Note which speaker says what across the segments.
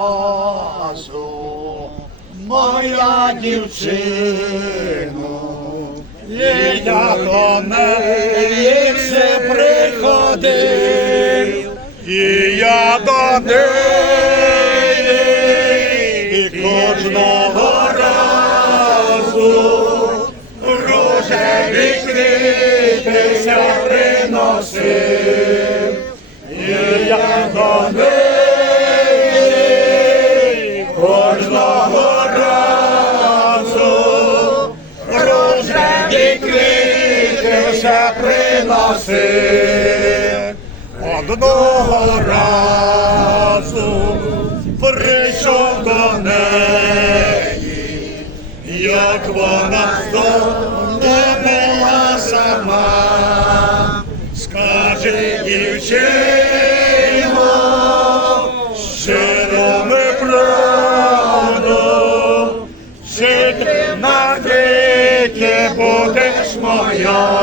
Speaker 1: разу, моя дівчино, і я до неї все приходив, і я до неї кожного разу рожеві квітися приносив, квітися приносив. Одного разу прийшов до неї, як вона не була сама, скаже дівчино, щиро ми правду, чи ти навіки будеш моя,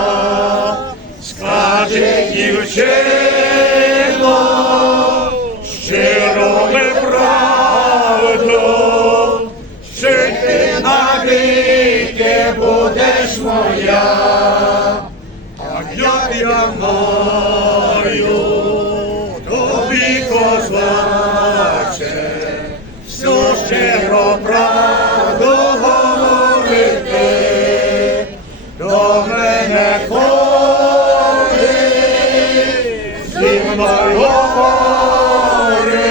Speaker 1: дівчино, щиро ми правду, чи ти навіки будеш моя, а як я маю тобі козаче, мною говорить,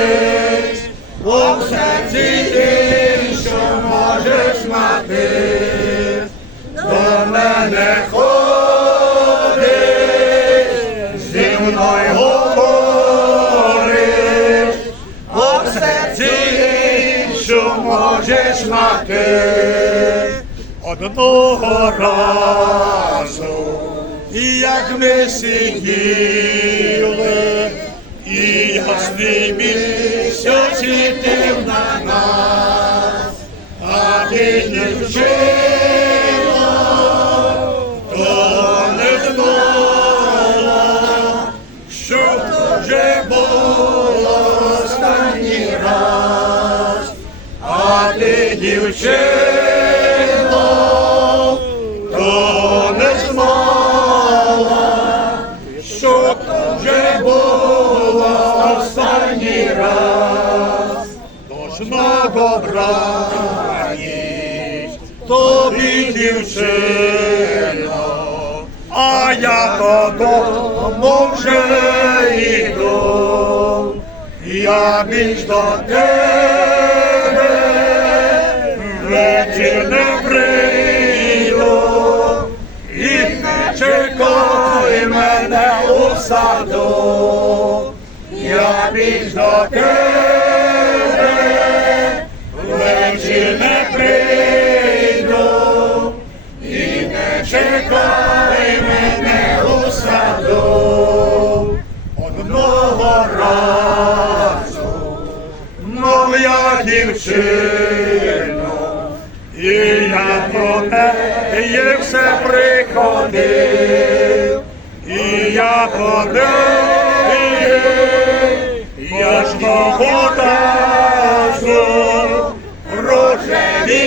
Speaker 1: у серці ти, що можеш мати, до мене ходить, зі мною говорить, у серці що можеш мати. Одного разу, як ми сиділи, і ясний місяць світив на нас, а ти дівчина, то не знала, що вже було останній раз, а ти дівчина, Дожного браність тобі дівчино, а я додому вже йду, я більш до тебе вечір не прийду, і не чекай мене у саду, я більш до тебе чекай мене у саду. Одного разу, моя дівчино, і я до неї все приходив, я неї, я ж того разу, рожеві